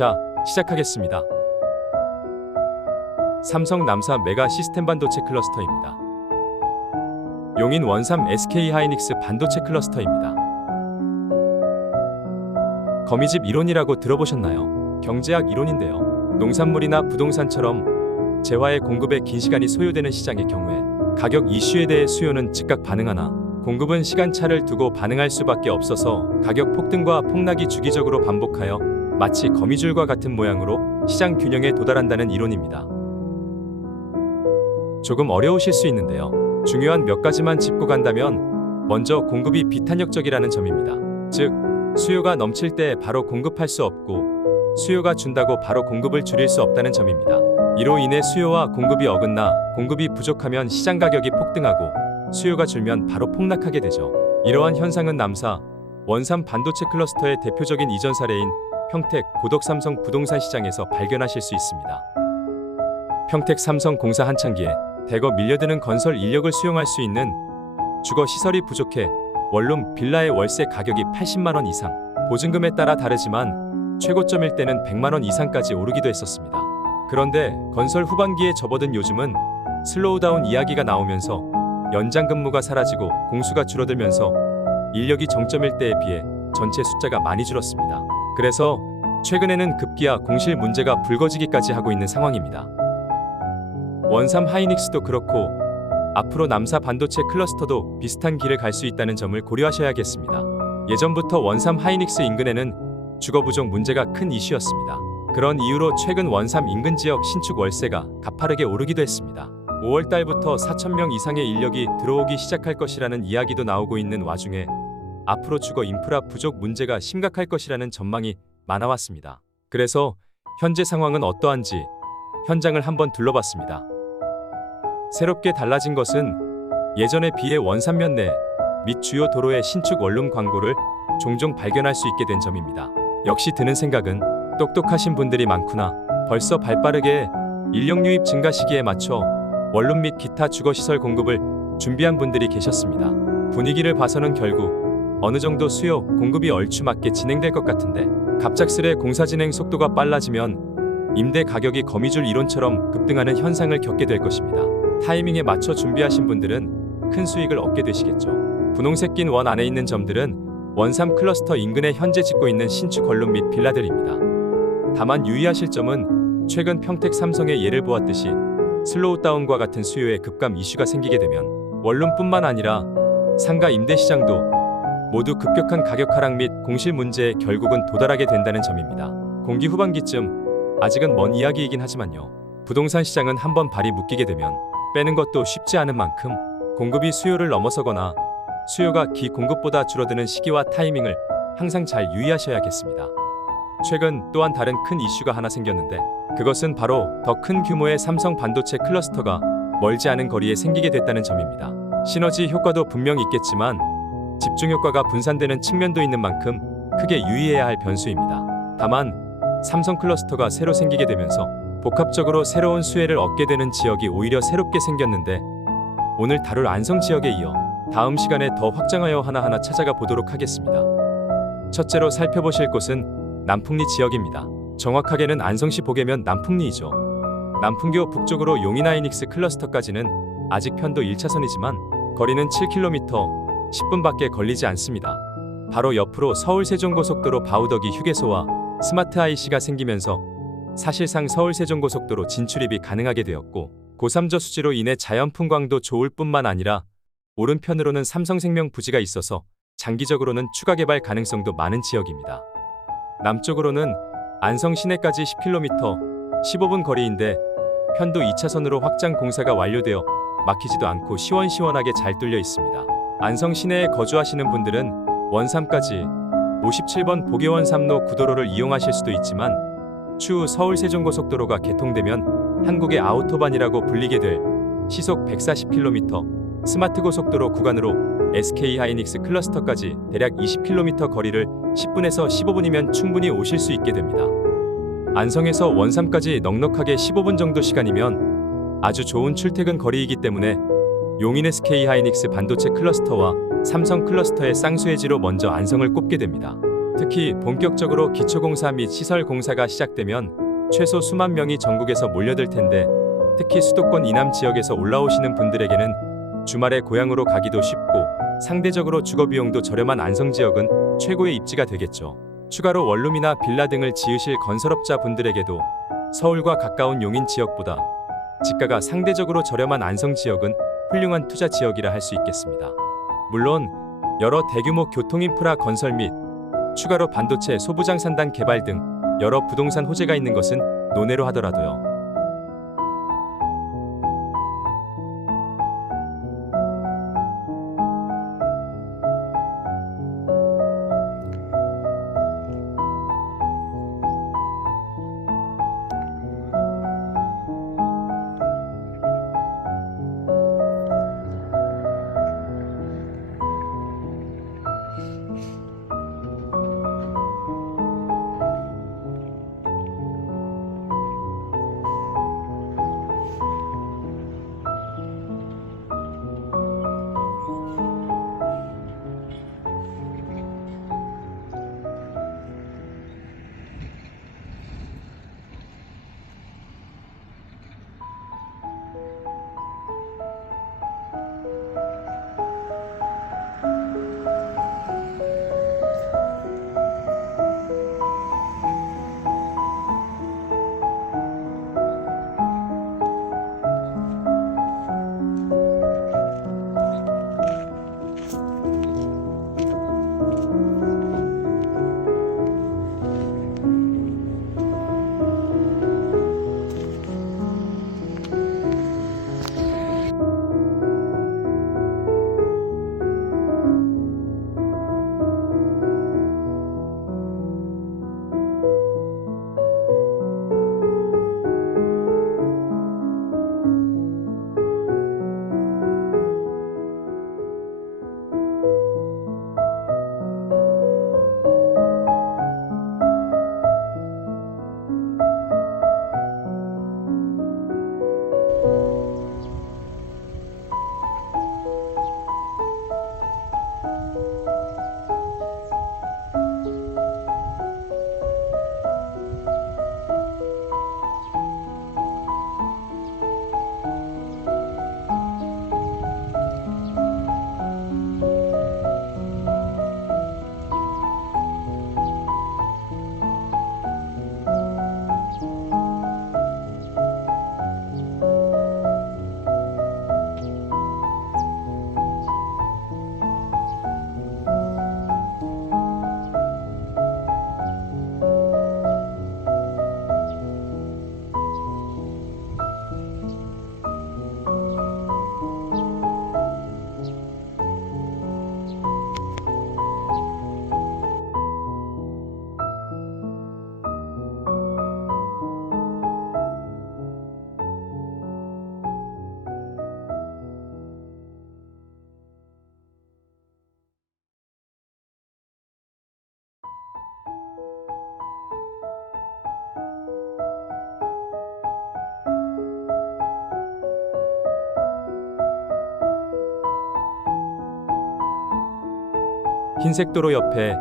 자, 시작하겠습니다. 삼성 남사 메가 시스템 반도체 클러스터입니다. 용인 원삼 SK하이닉스 반도체 클러스터입니다. 거미집 이론이라고 들어보셨나요? 경제학 이론인데요. 농산물이나 부동산처럼 재화의 공급에 긴 시간이 소요되는 시장의 경우에 가격 이슈에 대해 수요는 즉각 반응하나 공급은 시간차를 두고 반응할 수밖에 없어서 가격 폭등과 폭락이 주기적으로 반복하여 마치 거미줄과 같은 모양으로 시장 균형에 도달한다는 이론입니다. 조금 어려우실 수 있는데요. 중요한 몇 가지만 짚고 간다면 먼저 공급이 비탄력적이라는 점입니다. 즉, 수요가 넘칠 때 바로 공급할 수 없고 수요가 준다고 바로 공급을 줄일 수 없다는 점입니다. 이로 인해 수요와 공급이 어긋나 공급이 부족하면 시장 가격이 폭등하고 수요가 줄면 바로 폭락하게 되죠. 이러한 현상은 남사, 원삼 반도체 클러스터의 대표적인 이전 사례인 평택, 고덕 삼성 부동산 시장에서 발견하실 수 있습니다. 평택 삼성공사 한창기에 대거 밀려드는 건설 인력을 수용할 수 있는 주거 시설이 부족해 원룸 빌라의 월세 가격이 80만 원 이상, 보증금에 따라 다르지만 최고점일 때는 100만 원 이상까지 오르기도 했었습니다. 그런데 건설 후반기에 접어든 요즘은 슬로우다운 이야기가 나오면서 연장 근무가 사라지고 공수가 줄어들면서 인력이 정점일 때에 비해 전체 숫자가 많이 줄었습니다. 그래서 최근에는 급기야 공실 문제가 불거지기까지 하고 있는 상황입니다. 원삼 하이닉스도 그렇고 앞으로 남사 반도체 클러스터도 비슷한 길을 갈 수 있다는 점을 고려하셔야겠습니다. 예전부터 원삼 하이닉스 인근에는 주거 부족 문제가 큰 이슈였습니다. 그런 이유로 최근 원삼 인근 지역 신축 월세가 가파르게 오르기도 했습니다. 5월 달부터 4,000명 이상의 인력이 들어오기 시작할 것이라는 이야기도 나오고 있는 와중에 앞으로 주거 인프라 부족 문제가 심각할 것이라는 전망이 많아왔습니다. 그래서 현재 상황은 어떠한지 현장을 한번 둘러봤습니다. 새롭게 달라진 것은 예전에 비해 원삼면 내 및 주요 도로의 신축 원룸 광고를 종종 발견할 수 있게 된 점입니다. 역시 드는 생각은 똑똑하신 분들이 많구나. 벌써 발빠르게 인력 유입 증가 시기에 맞춰 원룸 및 기타 주거시설 공급을 준비한 분들이 계셨습니다. 분위기를 봐서는 결국 어느 정도 수요, 공급이 얼추맞게 진행될 것 같은데 갑작스레 공사 진행 속도가 빨라지면 임대 가격이 거미줄 이론처럼 급등하는 현상을 겪게 될 것입니다. 타이밍에 맞춰 준비하신 분들은 큰 수익을 얻게 되시겠죠. 분홍색 낀 원 안에 있는 점들은 원삼 클러스터 인근에 현재 짓고 있는 신축 원룸 및 빌라들입니다. 다만 유의하실 점은 최근 평택 삼성의 예를 보았듯이 슬로우 다운과 같은 수요에 급감 이슈가 생기게 되면 원룸뿐만 아니라 상가 임대 시장도 모두 급격한 가격 하락 및 공실 문제에 결국은 도달하게 된다는 점입니다. 공기 후반기쯤 아직은 먼 이야기이긴 하지만요. 부동산 시장은 한번 발이 묶이게 되면 빼는 것도 쉽지 않은 만큼 공급이 수요를 넘어서거나 수요가 기공급보다 줄어드는 시기와 타이밍을 항상 잘 유의하셔야겠습니다. 최근 또한 다른 큰 이슈가 하나 생겼는데 그것은 바로 더 큰 규모의 삼성 반도체 클러스터가 멀지 않은 거리에 생기게 됐다는 점입니다. 시너지 효과도 분명 있겠지만 집중 효과가 분산되는 측면도 있는 만큼 크게 유의해야 할 변수입니다. 다만 삼성 클러스터가 새로 생기게 되면서 복합적으로 새로운 수혜를 얻게 되는 지역이 오히려 새롭게 생겼는데 오늘 다룰 안성 지역에 이어 다음 시간에 더 확장하여 하나하나 찾아가 보도록 하겠습니다. 첫째로 살펴보실 곳은 남풍리 지역입니다. 정확하게는 안성시 보계면 남풍리이죠. 남풍교 북쪽으로 용인하이닉스 클러스터까지는 아직 편도 1차선이지만 거리는 7km, 10분밖에 걸리지 않습니다. 바로 옆으로 서울 세종고속도로 바우더기 휴게소와 스마트 IC가 생기면서 사실상 서울 세종고속도로 진출입이 가능하게 되었고 고3 저수지로 인해 자연 풍광도 좋을 뿐만 아니라 오른편으로는 삼성생명 부지가 있어서 장기적으로는 추가 개발 가능성도 많은 지역입니다. 남쪽으로는 안성 시내까지 10km, 15분 거리인데 편도 2차선으로 확장 공사가 완료되어 막히지도 않고 시원시원하게 잘 뚫려 있습니다. 안성 시내에 거주하시는 분들은 원삼까지 57번 보계원삼로 구도로를 이용하실 수도 있지만 추후 서울 세종고속도로가 개통되면 한국의 아우토반이라고 불리게 될 시속 140km 스마트 고속도로 구간으로 SK하이닉스 클러스터까지 대략 20km 거리를 10분에서 15분이면 충분히 오실 수 있게 됩니다. 안성에서 원삼까지 넉넉하게 15분 정도 시간이면 아주 좋은 출퇴근 거리이기 때문에 용인 SK하이닉스 반도체 클러스터와 삼성 클러스터의 쌍수해지로 먼저 안성을 꼽게 됩니다. 특히 본격적으로 기초공사 및 시설공사가 시작되면 최소 수만 명이 전국에서 몰려들 텐데 특히 수도권 이남 지역에서 올라오시는 분들에게는 주말에 고향으로 가기도 쉽고 상대적으로 주거비용도 저렴한 안성지역은 최고의 입지가 되겠죠. 추가로 원룸이나 빌라 등을 지으실 건설업자 분들에게도 서울과 가까운 용인 지역보다 지가가 상대적으로 저렴한 안성지역은 훌륭한 투자 지역이라 할 수 있겠습니다. 물론 여러 대규모 교통인프라 건설 및 추가로 반도체 소부장 산단 개발 등 여러 부동산 호재가 있는 것은 논외로 하더라도요. 흰색도로 옆에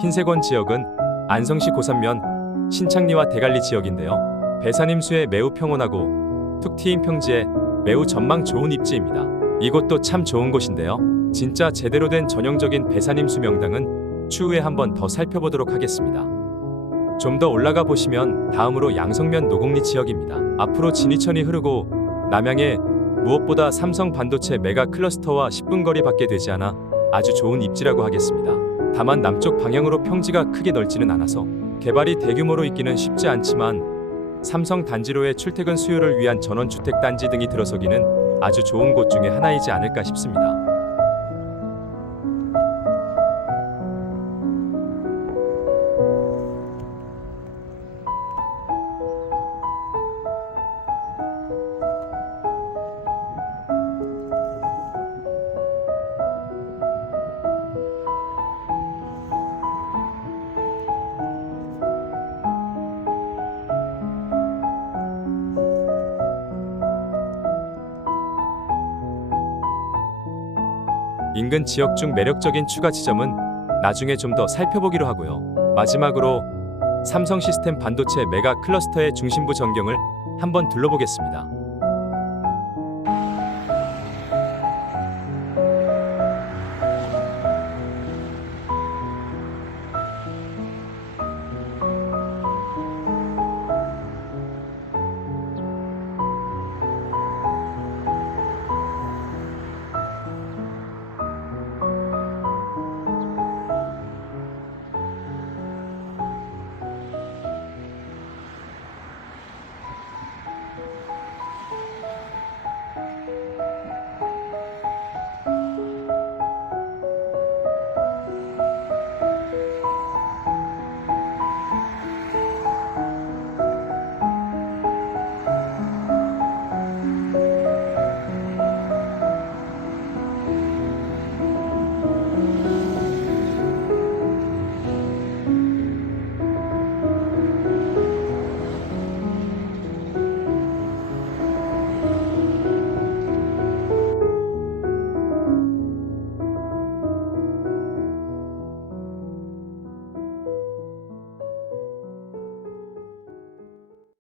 흰색원 지역은 안성시 고산면 신창리와 대관리 지역인데요. 배산임수에 매우 평온하고 툭 트인 평지에 매우 전망 좋은 입지입니다. 이곳도 참 좋은 곳인데요. 진짜 제대로 된 전형적인 배산임수 명당은 추후에 한번 더 살펴보도록 하겠습니다. 좀 더 올라가 보시면 다음으로 양성면 노곡리 지역입니다. 앞으로 진이천이 흐르고 남양에 무엇보다 삼성 반도체 메가 클러스터와 10분 거리 밖에 되지 않아 아주 좋은 입지라고 하겠습니다. 다만 남쪽 방향으로 평지가 크게 넓지는 않아서 개발이 대규모로 있기는 쉽지 않지만 삼성 단지로의 출퇴근 수요를 위한 전원주택 단지 등이 들어서기는 아주 좋은 곳 중에 하나이지 않을까 싶습니다. 인근 지역 중 매력적인 추가 지점은 나중에 좀 더 살펴보기로 하고요. 마지막으로 삼성 시스템 반도체 메가 클러스터의 중심부 전경을 한번 둘러보겠습니다.